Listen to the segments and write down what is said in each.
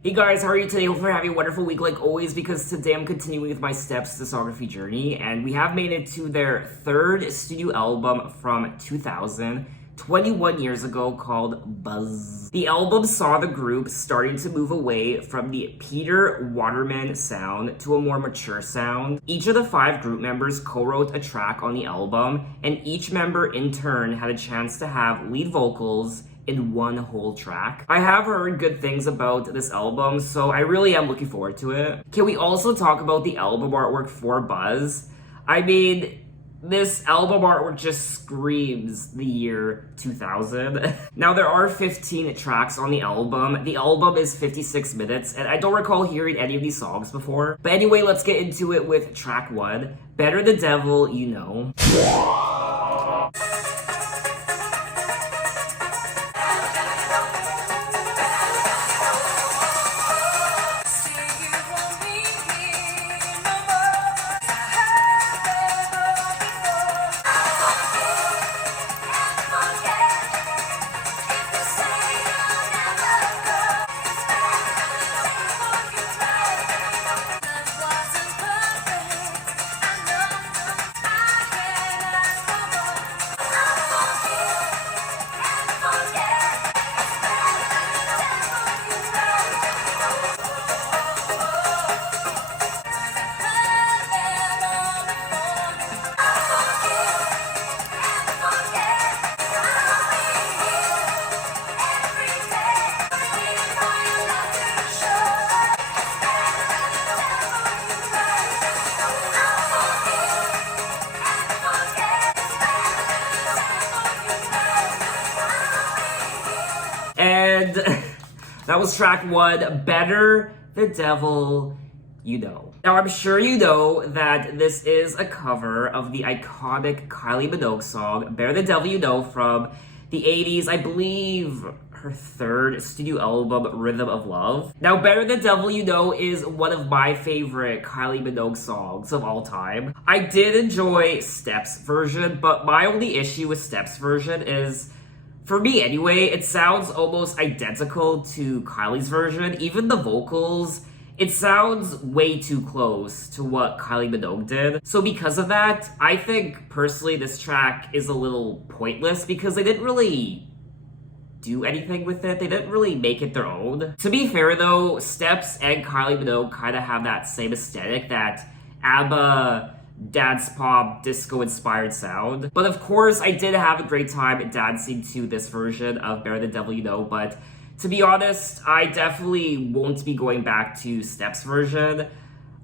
Hey guys, how are you today? Hopefully you're having a wonderful week like always, because today I'm continuing with my Steps discography journey, and we have made it to their third studio album from 2000, 21 years ago, called Buzz. The album saw the group starting to move away from the Peter Waterman sound to a more mature sound. Each of the 5 group members co-wrote a track on the album, and each member in turn had a chance to have lead vocals in one whole track. I have heard good things about this album, so I really am looking forward to it. Can we also talk about the album artwork for Buzz? I mean, this album artwork just screams the year 2000. Now, there are 15 tracks on the album. The album is 56 minutes, and I don't recall hearing any of these songs before. But anyway, let's get into it with track 1, Better the Devil You Know. And that was track 1, Better the Devil You Know. Now, I'm sure you know that this is a cover of the iconic Kylie Minogue song, Better the Devil You Know, from the 80s, I believe her 3rd studio album, Rhythm of Love. Now, Better the Devil You Know is one of my favorite Kylie Minogue songs of all time. I did enjoy Steps' version, but my only issue with Steps' version is, for me anyway, it sounds almost identical to Kylie's version. Even the vocals, it sounds way too close to what Kylie Minogue did. So because of that, I think personally this track is a little pointless because they didn't really do anything with it. They didn't really make it their own. To be fair though, Steps and Kylie Minogue kind of have that same aesthetic, that ABBA dance pop disco inspired sound. But of course, I did have a great time dancing to this version of Better the Devil You Know, but to be honest, I definitely won't be going back to Steps' version.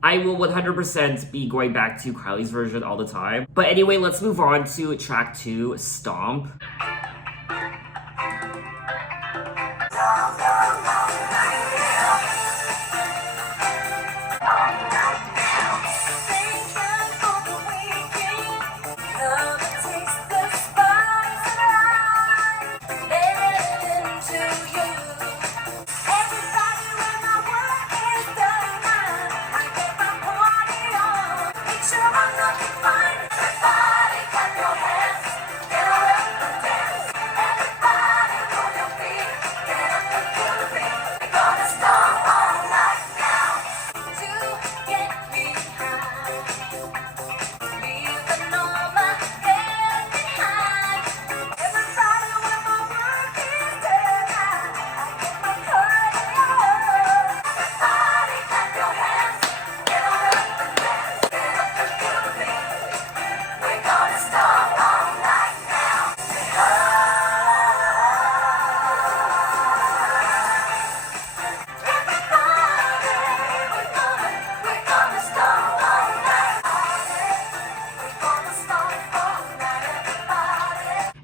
I will 100% be going back to Kylie's version all the time. But anyway, let's move on to track 2, Stomp.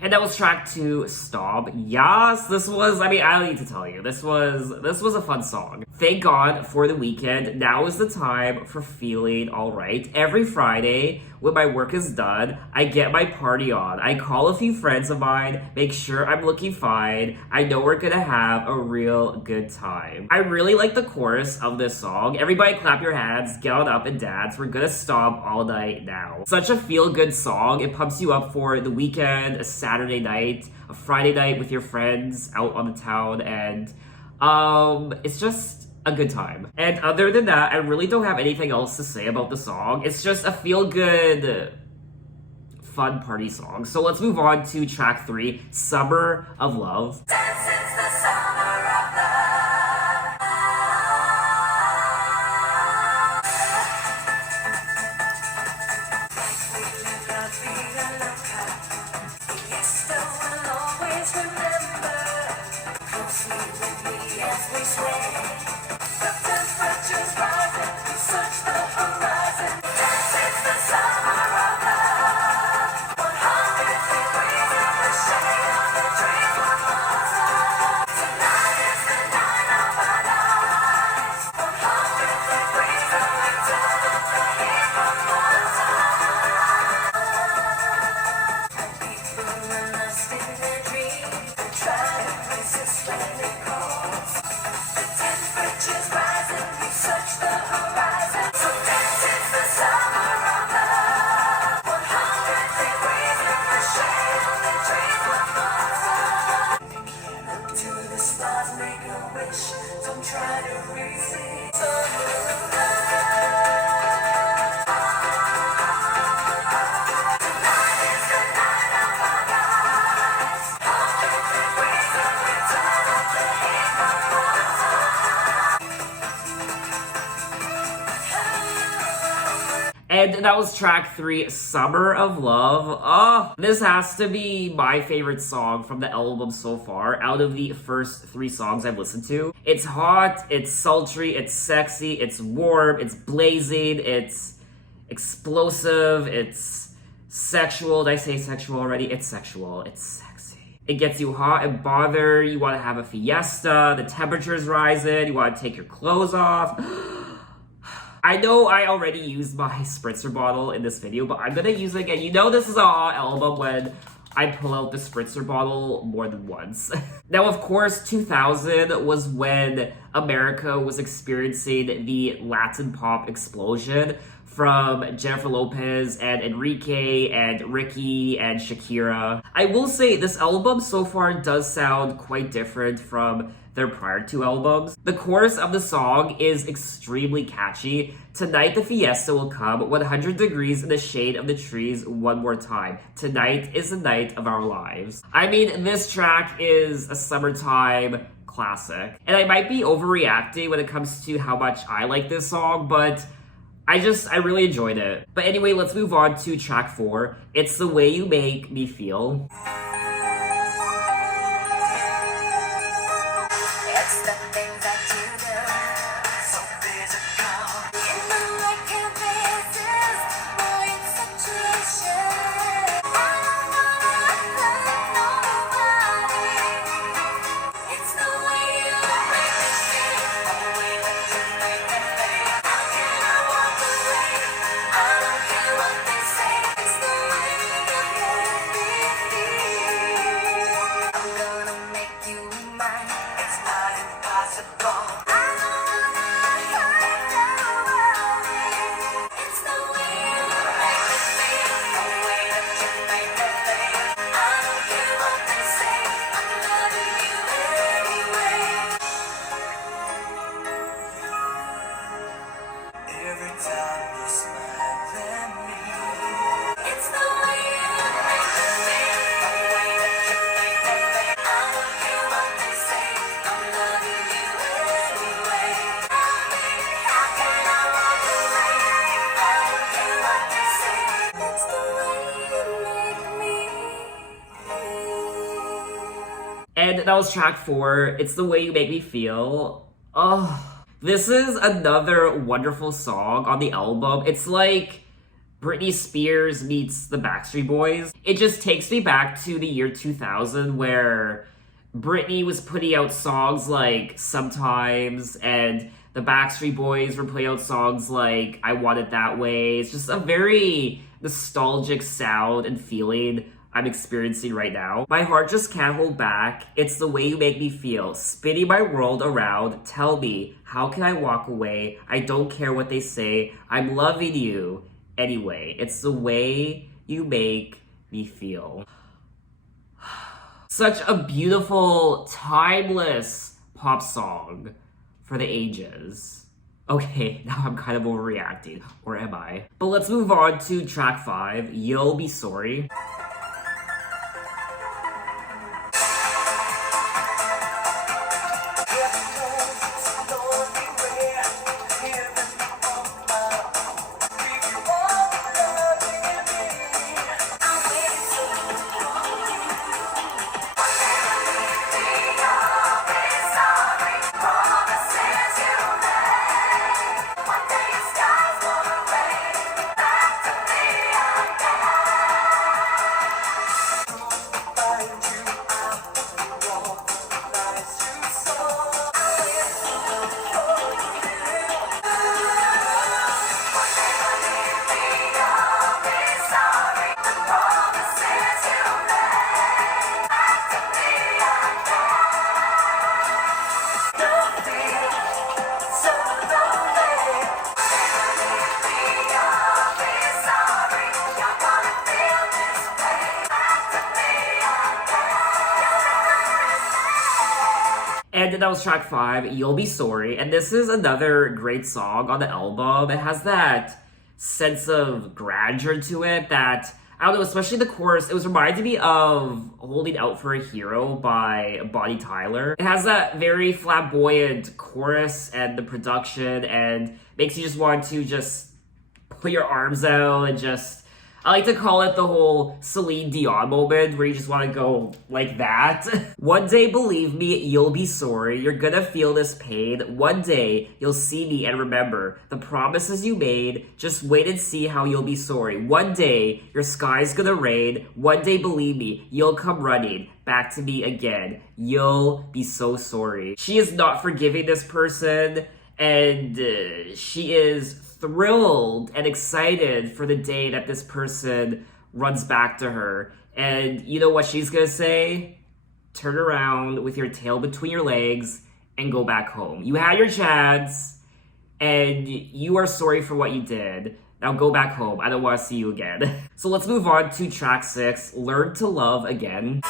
And that was track 2, Stomp. Yes, this was, I don't need to tell you, this was a fun song. Thank God for the weekend. Now is the time for feeling alright. Every Friday, when my work is done, I get my party on. I call a few friends of mine, make sure I'm looking fine. I know we're gonna have a real good time. I really like the chorus of this song. Everybody clap your hands, get on up and dance. We're gonna stomp all night now. Such a feel-good song. It pumps you up for the weekend, a Saturday night, a Friday night with your friends out on the town, and it's just a good time. And other than that, I really don't have anything else to say about the song. It's just a feel-good, fun party song. So let's move on to track 3, Summer of Love. And that was track 3, Summer of Love. Oh, this has to be my favorite song from the album so far, out of the first 3 songs I've listened to. It's hot, it's sultry, it's sexy, it's warm, it's blazing, it's explosive, it's sexual. Did I say sexual already? It's sexual, it's sexy. It gets you hot and bothered, you want to have a fiesta, the temperature's rising, you want to take your clothes off. I know I already used my spritzer bottle in this video, but I'm gonna use it again. You know this is a hot album when I pull out the spritzer bottle more than once. Now, of course, 2000 was when America was experiencing the Latin pop explosion from Jennifer Lopez and Enrique and Ricky and Shakira. I will say this album so far does sound quite different from their prior 2 albums. The chorus of the song is extremely catchy. Tonight the fiesta will come, 100 degrees in the shade of the trees one more time. Tonight is the night of our lives. I mean, this track is a summertime classic. And I might be overreacting when it comes to how much I like this song, but I really enjoyed it. But anyway, let's move on to track 4. It's The Way You Make Me Feel. And that was track 4, It's The Way You Make Me Feel. Oh, this is another wonderful song on the album. It's like Britney Spears meets the Backstreet Boys. It just takes me back to the year 2000 where Britney was putting out songs like Sometimes, and the Backstreet Boys were putting out songs like I Want It That Way. It's just a very nostalgic sound and feeling I'm experiencing right now. My heart just can't hold back. It's the way you make me feel. Spinning my world around. Tell me, how can I walk away? I don't care what they say. I'm loving you anyway. It's the way you make me feel. Such a beautiful, timeless pop song for the ages. Okay, now I'm kind of overreacting, or am I? But let's move on to track 5, You'll Be Sorry. And that was track 5, You'll Be Sorry. And this is another great song on the album. It has that sense of grandeur to it that, I don't know, especially the chorus, it was reminding me of Holding Out for a Hero by Bonnie Tyler. It has that very flamboyant chorus and the production, and makes you just want to just put your arms out and just, I like to call it the whole Celine Dion moment where you just want to go like that. One day, believe me, you'll be sorry. You're gonna feel this pain. One day, you'll see me and remember the promises you made. Just wait and see how you'll be sorry. One day, your sky's gonna rain. One day, believe me, you'll come running back to me again. You'll be so sorry. She is not forgiving this person, and she is thrilled and excited for the day that this person runs back to her. And you know what she's gonna say? Turn around with your tail between your legs and go back home. You had your chance, and you are sorry for what you did. Now go back home. I don't want to see you again. So let's move on to track 6, Learn to Love Again.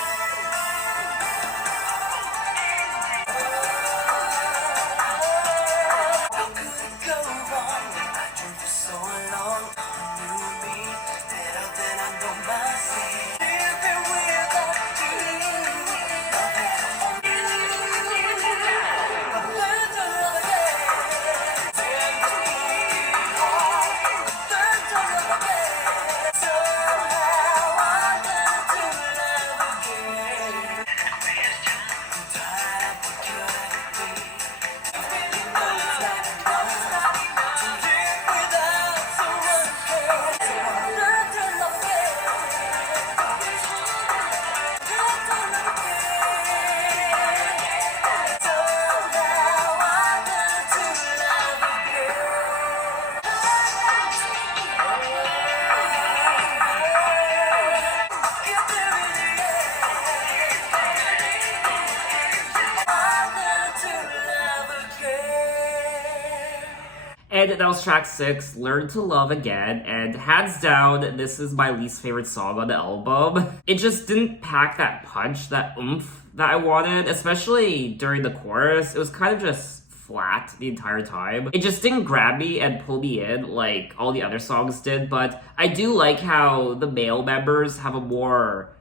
And that was track 6, Learn to Love Again, and hands down, this is my least favorite song on the album. It just didn't pack that punch, that oomph that I wanted, especially during the chorus. It was kind of just flat the entire time. It just didn't grab me and pull me in like all the other songs did, but I do like how the male members have a more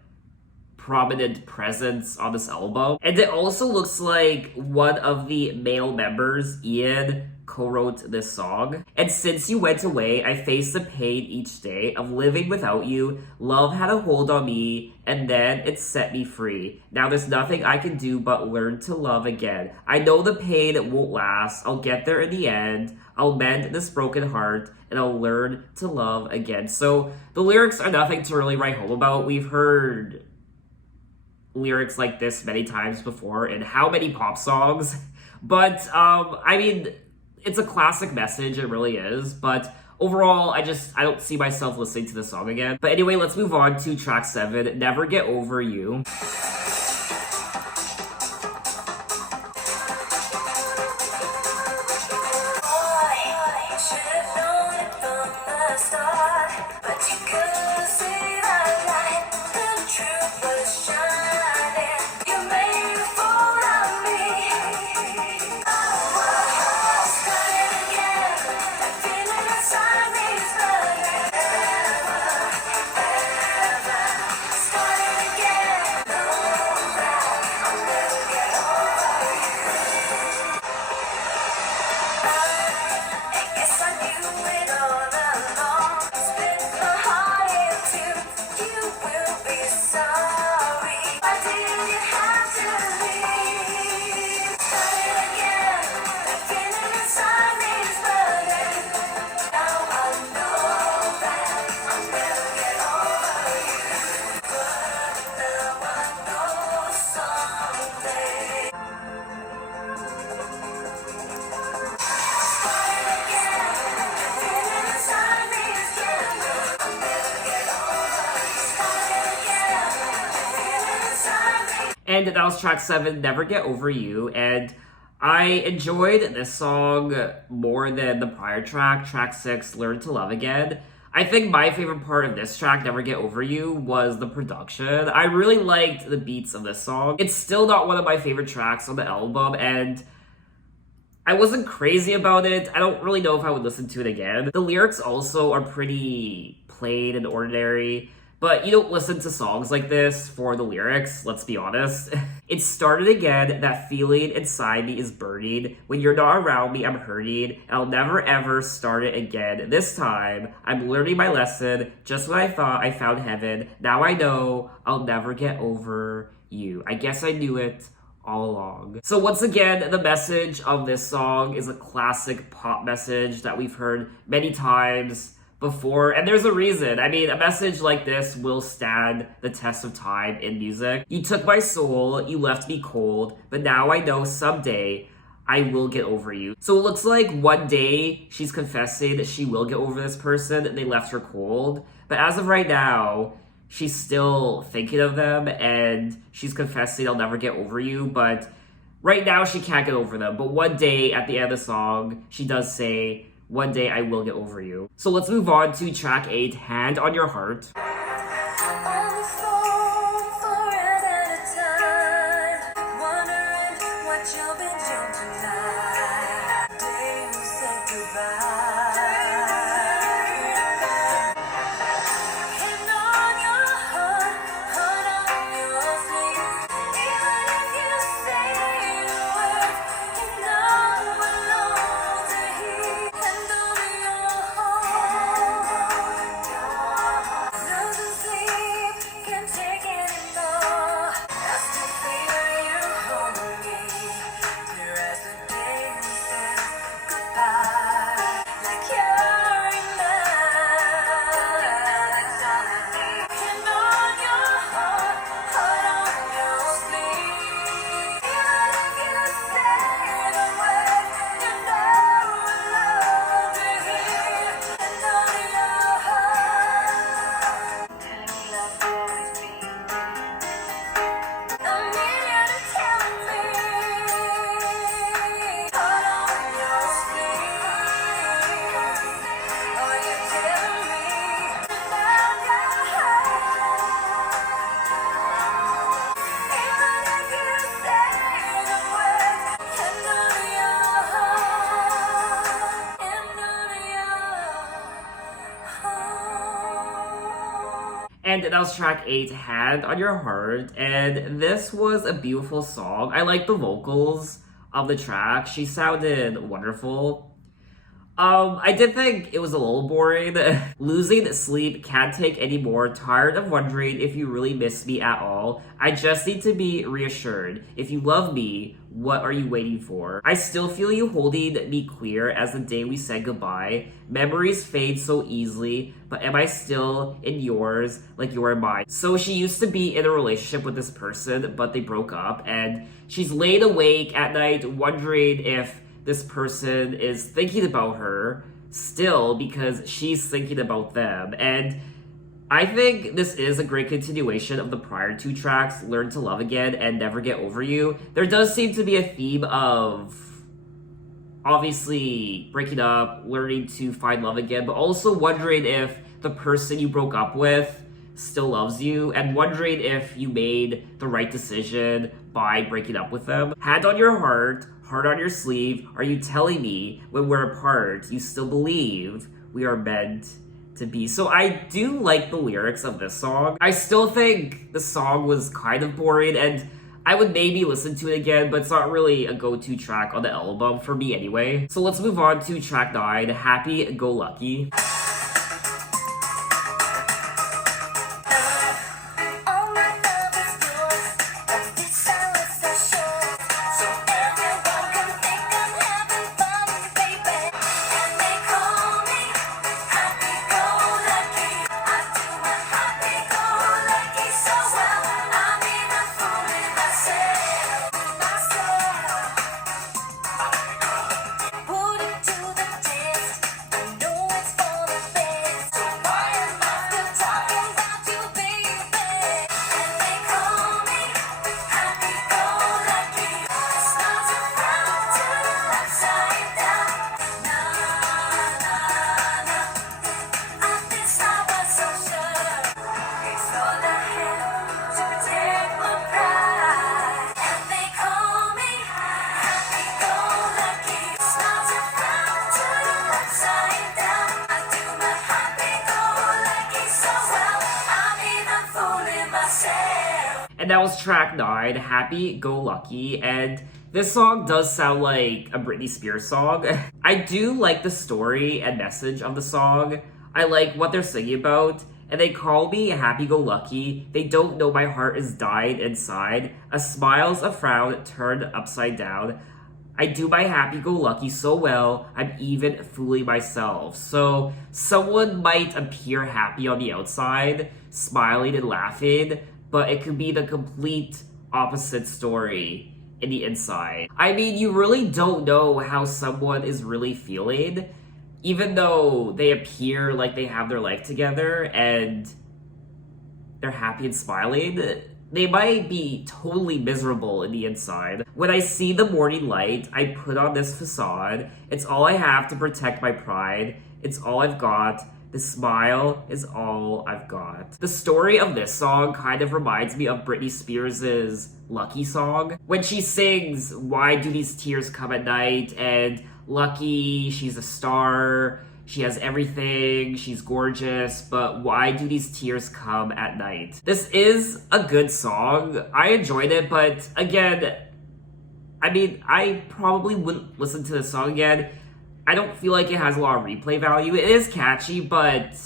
prominent presence on this album. And it also looks like one of the male members, Ian, co-wrote this song. And since you went away, I faced the pain each day of living without you. Love had a hold on me, and then it set me free. Now there's nothing I can do but learn to love again. I know the pain won't last. I'll get there in the end. I'll mend this broken heart, and I'll learn to love again. So the lyrics are nothing to really write home about. We've heard lyrics like this many times before in how many pop songs? But, I mean, it's a classic message, it really is, but overall, I don't see myself listening to this song again. But anyway, let's move on to track 7, Never Get Over You. that was track 7, Never Get Over You, and I enjoyed this song more than the prior track, track 6, Learn to Love Again. I think my favorite part of this track, Never Get Over You, was the production. I really liked the beats of this song. It's still not one of my favorite tracks on the album, and I wasn't crazy about it. I don't really know if I would listen to it again. The lyrics also are pretty plain and ordinary, but you don't listen to songs like this for the lyrics, let's be honest. It started again, that feeling inside me is burning. When you're not around me, I'm hurting, and I'll never ever start it again. This time, I'm learning my lesson. Just when I thought I found heaven, now I know I'll never get over you. I guess I knew it all along. So once again, the message of this song is a classic pop message that we've heard many times before, and there's a reason. I mean, a message like this will stand the test of time in music. You took my soul, you left me cold, but now I know someday I will get over you. So it looks like one day she's confessing that she will get over this person and they left her cold, but as of right now, she's still thinking of them and she's confessing, I'll never get over you, but right now she can't get over them. But one day at the end of the song, she does say, one day I will get over you. So let's move on to track 8, Hand on Your Heart. And that was track 8, Hand on Your Heart, and this was a beautiful song. I like the vocals of the track. She sounded wonderful. I did think it was a little boring. Losing sleep, can't take anymore, tired of wondering if you really miss me at all. I just need to be reassured. If you love me, what are you waiting for? I still feel you holding me clear as the day we said goodbye. Memories fade so easily, but am I still in yours like you're in mine? So she used to be in a relationship with this person, but they broke up, and she's laid awake at night wondering if this person is thinking about her still because she's thinking about them. And I think this is a great continuation of the prior 2 tracks, Learn to Love Again and Never Get Over You. There does seem to be a theme of obviously breaking up, learning to find love again, but also wondering if the person you broke up with still loves you, and wondering if you made the right decision by breaking up with them. Hand on your heart on your sleeve, are you telling me when we're apart, you still believe we are meant to be? So I do like the lyrics of this song. I still think the song was kind of boring, and I would maybe listen to it again, but it's not really a go-to track on the album for me anyway. So let's move on to track 9, Happy Go Lucky. And that was track 9, Happy Go Lucky, and this song does sound like a Britney Spears song. I do like the story and message of the song. I like what they're singing about. And they call me happy-go-lucky. They don't know my heart is dying inside. A smile's a frown turned upside down. I do my happy-go-lucky so well, I'm even fooling myself. So someone might appear happy on the outside, smiling and laughing, but it could be the complete opposite story in the inside. I mean, you really don't know how someone is really feeling, even though they appear like they have their life together and they're happy and smiling. They might be totally miserable in the inside. When I see the morning light, I put on this facade. It's all I have to protect my pride. It's all I've got. The smile is all I've got. The story of this song kind of reminds me of Britney Spears' Lucky song. When she sings, "Why do these tears come at night?" and lucky, she's a star, she has everything, she's gorgeous, but why do these tears come at night? This is a good song. I enjoyed it, but again, I mean, I probably wouldn't listen to this song again. I don't feel like it has a lot of replay value. It is catchy, but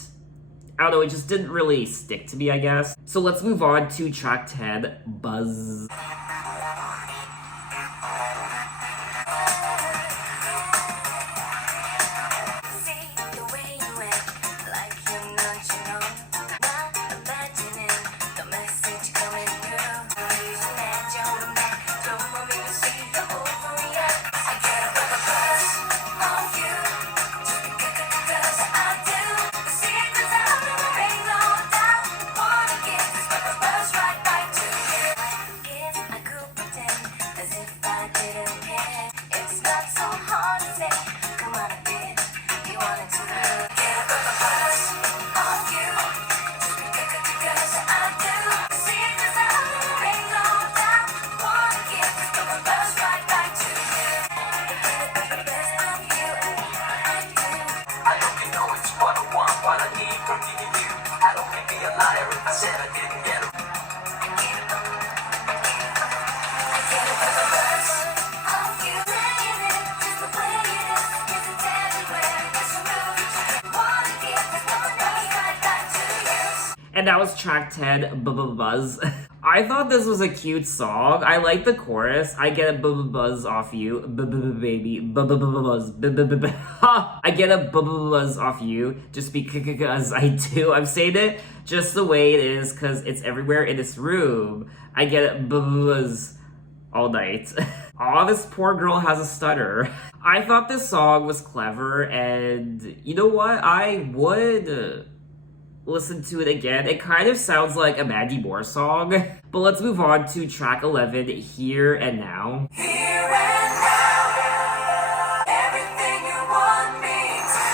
I don't know, it just didn't really stick to me, I guess. So let's move on to track 10, Buzz. And that was track 10, Buzz. I thought this was a cute song. I like the chorus. I get a buzz off you, baby, buzz, I get a buzz off you, just because I do. I'm saying it just the way it is, because it's everywhere in this room. I get a buzz all night. Aw, this poor girl has a stutter. I thought this song was clever, and you know what? I would listen to it again. It kind of sounds like a Mandy Moore song. But let's move on to track 11, Here and Now. Here and now, everything you want me to,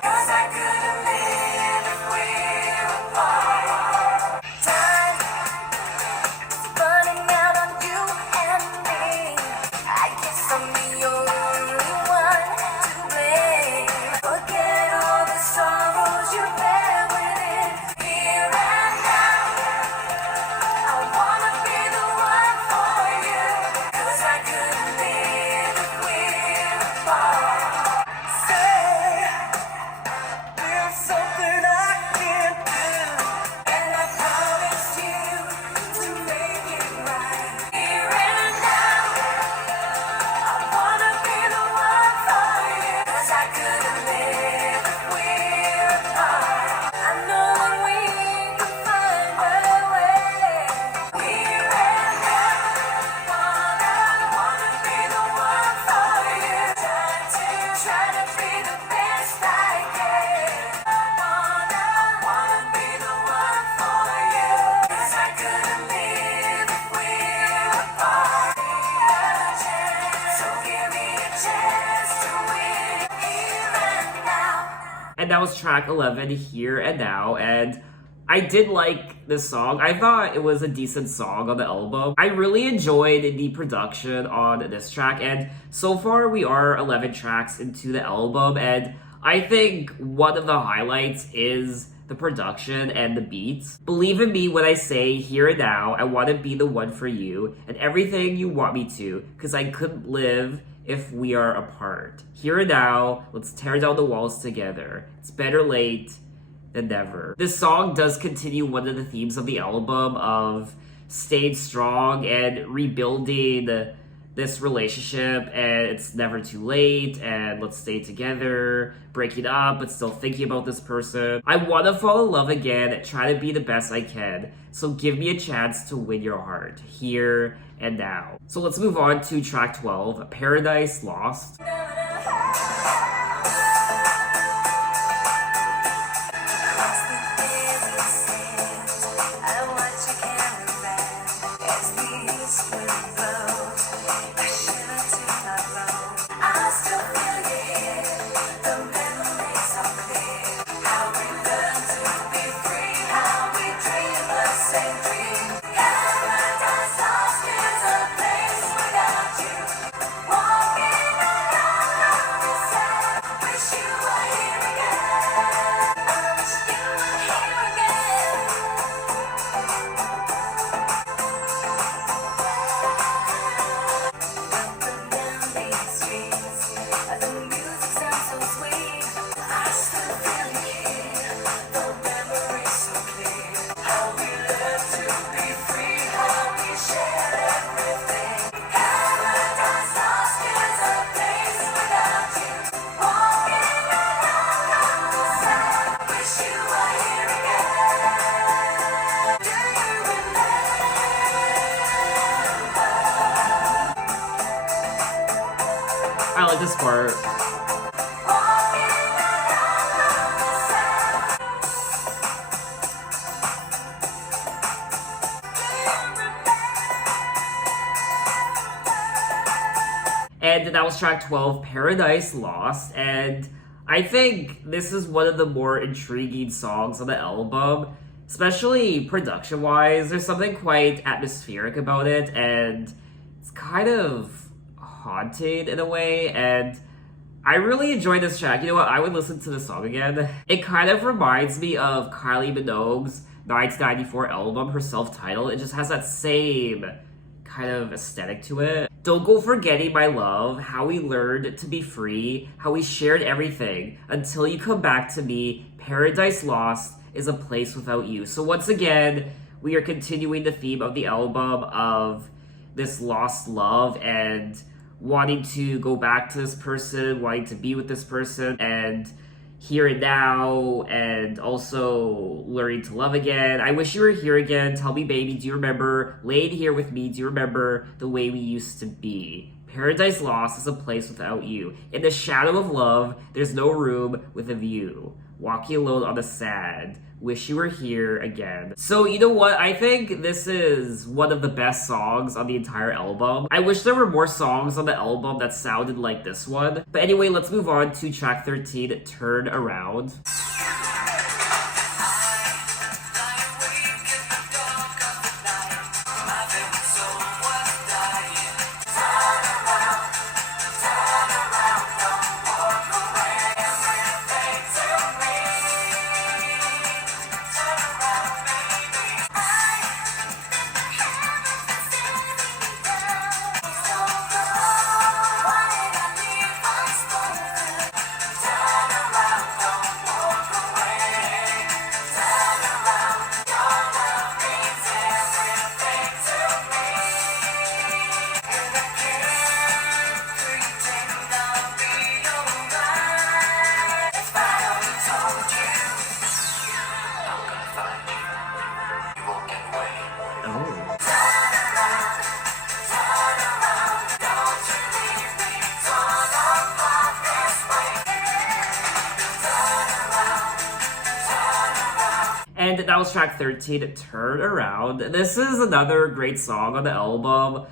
'cause I couldn't live if we're apart. Time is running out on you and me. I guess I'm the only one to blame. Forget all the sorrows you bear within. Here and now, I wanna be the one for you, 'cause I couldn't live if we're apart. Say, there's something I can't do, and I promise you to make it right. Here and now, I wanna be the one for you, 'cause I couldn't live if we're apart. I know we can find a way. Here and now, wanna be the one for you. Try to be the best I can. Wanna be the one for you, 'cause I couldn't live if we're apart. So give me a chance to win. Here and now. And that was track 11, Here and Now, and I did like this song. I thought it was a decent song on the album. I really enjoyed the production on this track, and so far we are 11 tracks into the album, and I think one of the highlights is the production and the beats. Believe in me when I say here and now, I want to be the one for you and everything you want me to, because I couldn't live if we are apart. Here and now, let's tear down the walls together. It's better late than never. This song does continue one of the themes of the album of staying strong and rebuilding this relationship, and it's never too late, and let's stay together, breaking up but still thinking about this person. I want to fall in love again, try to be the best I can, so give me a chance to win your heart, here and now. So let's move on to track 12, Paradise Lost. I like this part. And that was track 12, Paradise Lost, and I think this is one of the more intriguing songs on the album, especially production-wise. There's something quite atmospheric about it, and it's kind of haunted in a way, and I really enjoyed this track. You know what? I would listen to this song again. It kind of reminds me of Kylie Minogue's 1994 album, her self-titled. It just has that same kind of aesthetic to it. Don't go forgetting my love, how we learned to be free, how we shared everything until you come back to me. Paradise Lost is a place without you. So once again, we are continuing the theme of the album of this lost love and wanting to go back to this person, wanting to be with this person, and here and now, and also learning to love again. I wish you were here again. Tell me, baby, do you remember laying here with me? Do you remember the way we used to be? Paradise Lost is a place without you. In the shadow of love, there's no room with a view. Walking alone on the sand. Wish you were here again. So, you know what? I think this is one of the best songs on the entire album. I wish there were more songs on the album that sounded like this one. But anyway, let's move on to track 13, Turn Around. And that was track 13, Turn Around. This is another great song on the album.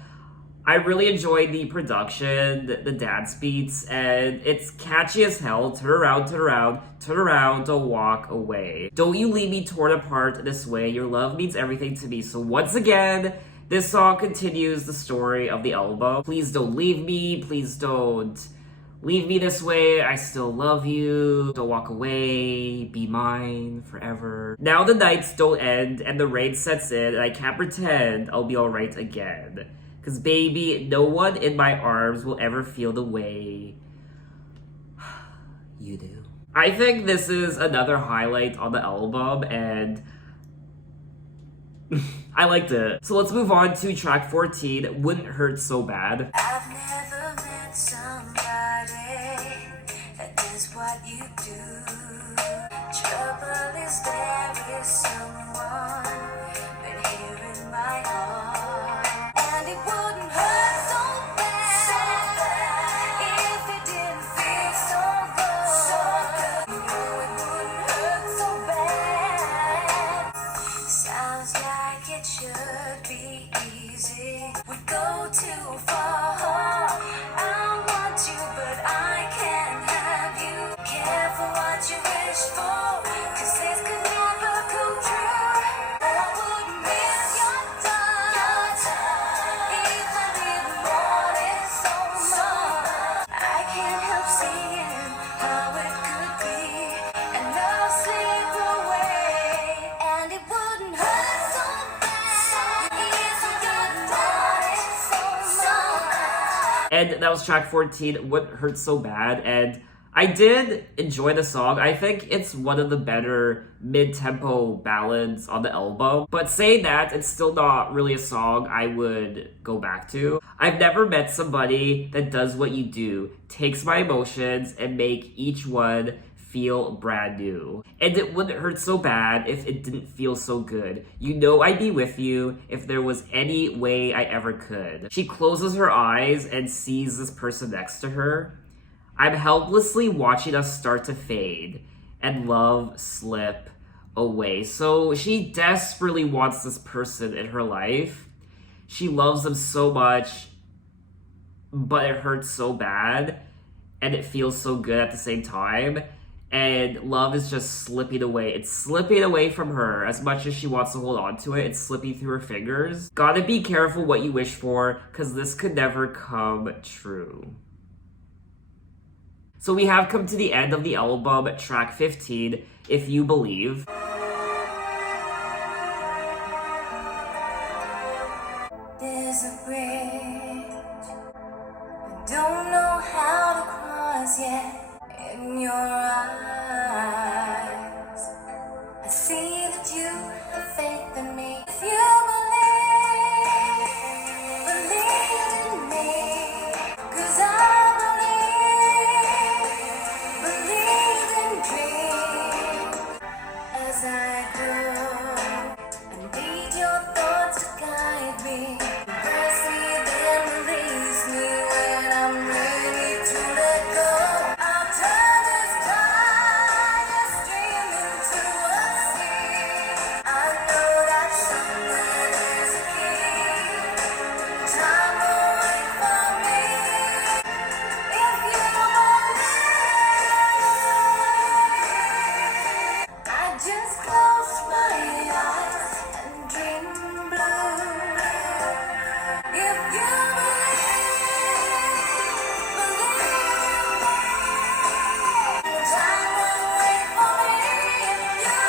I really enjoyed the production, the dance beats, and it's catchy as hell. Turn around, turn around, turn around, don't walk away. Don't you leave me torn apart this way. Your love means everything to me. So once again, this song continues the story of the album. Please don't leave me. Please don't Leave me this way, I still love you. Don't walk away, be mine forever. Now the nights don't end and the rain sets in and I can't pretend I'll be alright again. Cause baby, no one in my arms will ever feel the way you do. I think this is another highlight on the album and I liked it. So let's move on to track 14, Wouldn't Hurt So Bad. I've never met somebody that does what you do. Trouble is there is someone been here in my heart, and it wouldn't hurt so bad if it didn't feel so good. No, it wouldn't hurt so bad. Sounds like it should be easy. We go too far. I want you, but I can't have you. Careful what you wish for, 'cause this could never come true. I wouldn't miss your time if I didn't want it so much. I can't help seeing how it could be, and love slip away, and it wouldn't hurt so bad if I didn't want it so much. And that was track 14, What Hurts So Bad. And I did enjoy the song. I think it's one of the better mid-tempo ballads on the album. But saying that, it's still not really a song I would go back to. I've never met somebody that does what you do, takes my emotions and make each one feel brand new. And it wouldn't hurt so bad if it didn't feel so good. You know I'd be with you if there was any way I ever could. She closes her eyes and sees this person next to her. I'm helplessly watching us start to fade and love slip away. So she desperately wants this person in her life. She loves them so much, but it hurts so bad and it feels so good at the same time. And love is just slipping away. It's slipping away from her as much as she wants to hold on to it. It's slipping through her fingers. Gotta be careful what you wish for, because this could never come true. So we have come to the end of the album, track 15, If You Believe. There's a bridge I don't know how to cross yet. In your eyes, I see that you have faith in me. If you believe in me, 'cause I believe in dreams. As I grow, I need your thoughts to guide me. Embrace me, then release me when I'm ready to let go. I'll turn this quiet stream into a sea. I know that somewhere there's a key. Time will wait for me. If you believe, I just close my eyes and dream blue. If you believe, time will wait for me. If you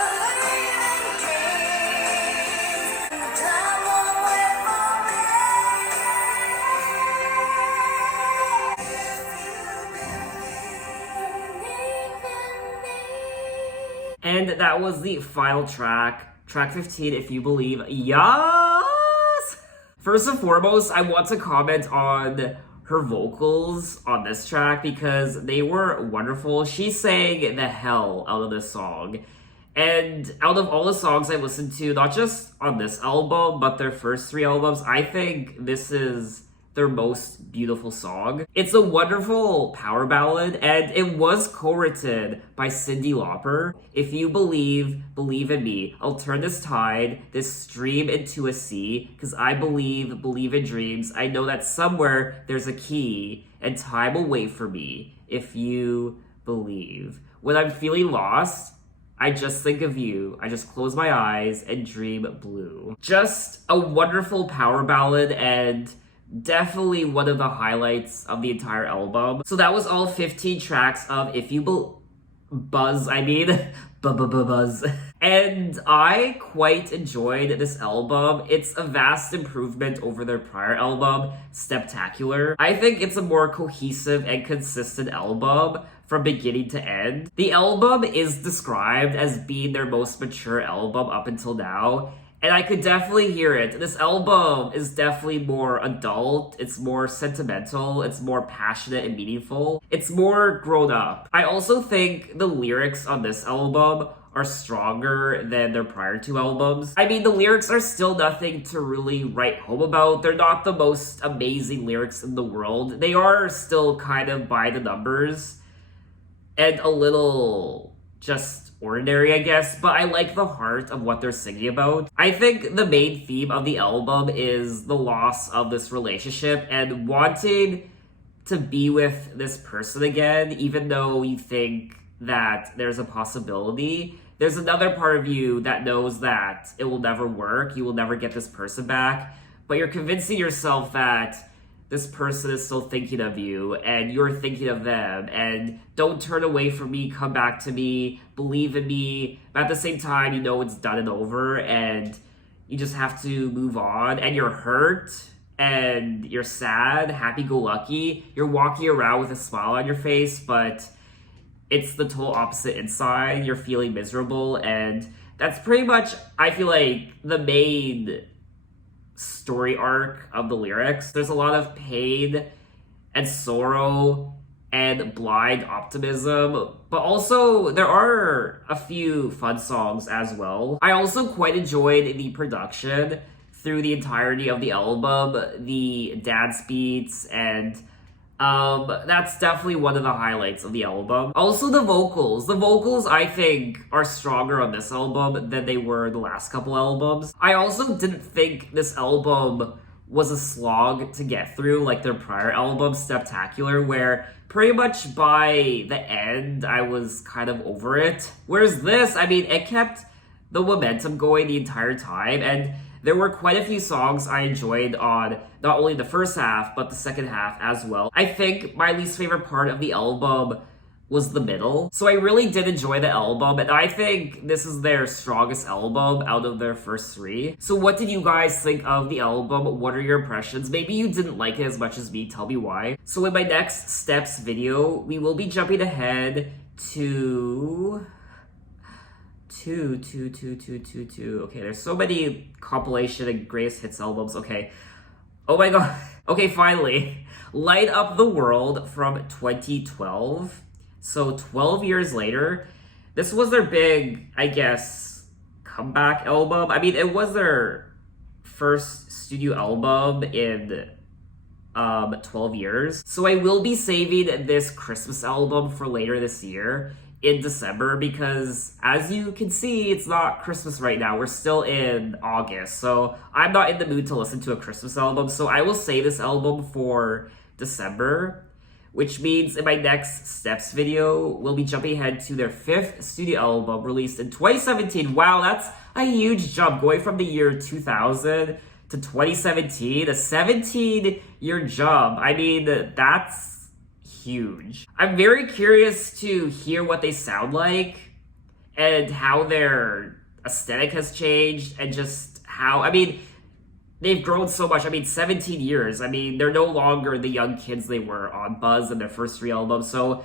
believe in dreams, time will wait for me. And that was the final track, track 15, If You Believe. Yes! First and foremost, I want to comment on her vocals on this track because they were wonderful. She sang the hell out of this song. And out of all the songs I listened to, not just on this album, but their first 3 albums, I think this is their most beautiful song. It's a wonderful power ballad, and it was co-written by Cyndi Lauper. If you believe, believe in me. I'll turn this tide, this stream into a sea, because I believe in dreams. I know that somewhere there's a key, and time will wait for me. If you believe. When I'm feeling lost, I just think of you. I just close my eyes and dream blue. Just a wonderful power ballad, and definitely one of the highlights of the entire album. So that was all 15 tracks of If You Buzz, I mean, buzz. And I quite enjoyed this album. It's a vast improvement over their prior album, Steptacular. I think it's a more cohesive and consistent album from beginning to end. The album is described as being their most mature album up until now, and I could definitely hear it. This album is definitely more adult, it's more sentimental, it's more passionate and meaningful. It's more grown up. I also think the lyrics on this album are stronger than their prior two albums. I mean, the lyrics are still nothing to really write home about. They're not the most amazing lyrics in the world. They are still kind of by the numbers and a little just ordinary, I guess, but I like the heart of what they're singing about. I think the main theme of the album is the loss of this relationship and wanting to be with this person again, even though you think that there's a possibility. There's another part of you that knows that it will never work, you will never get this person back, but you're convincing yourself that this person is still thinking of you and you're thinking of them, and don't turn away from me, come back to me, believe in me. But at the same time, you know it's done and over and you just have to move on, and you're hurt and you're sad, happy-go-lucky. You're walking around with a smile on your face, but it's the total opposite inside. You're feeling miserable, and that's pretty much, I feel like, the main story arc of the lyrics. There's a lot of pain and sorrow and blind optimism, but also there are a few fun songs as well. I also quite enjoyed the production through the entirety of the album, the dance beats, and that's definitely one of the highlights of the album. Also the vocals. The vocals, I think, are stronger on this album than they were the last couple albums. I also didn't think this album was a slog to get through like their prior album, Steptacular, where pretty much by the end, I was kind of over it. Whereas this, I mean, it kept the momentum going the entire time, and there were quite a few songs I enjoyed on not only the first half, but the second half as well. I think my least favorite part of the album was the middle. So I really did enjoy the album, and I think this is their strongest album out of their first three. So what did you guys think of the album? What are your impressions? Maybe you didn't like it as much as me, tell me why. So in my next steps video, we will be jumping ahead to... Okay, there's so many compilation and greatest hits albums. Okay. Oh my god. Okay, finally. Light Up the World from 2012. So 12 years later. This was their big, I guess, comeback album. I mean, it was their first studio album in 12 years. So I will be saving this Christmas album for later this year in December, because as you can see, it's not Christmas right now. We're still in August, so I'm not in the mood to listen to a Christmas album, so I will save this album for December, which means in my next steps video, we'll be jumping ahead to their 5th studio album released in 2017. Wow, that's a huge jump, going from the year 2000 to 2017, a 17-year jump. I mean, that's huge. I'm very curious to hear what they sound like and how their aesthetic has changed, and just how, I mean, they've grown so much. I mean, 17 years. I mean, they're no longer the young kids they were on Buzz and their first 3 albums. So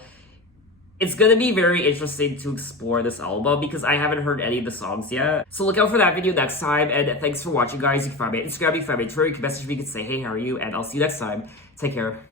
it's gonna be very interesting to explore this album because I haven't heard any of the songs yet. So look out for that video next time, and thanks for watching, guys. You can find me on Instagram, you can find me on Twitter, you can message me, you can say, hey, how are you? And I'll see you next time. Take care.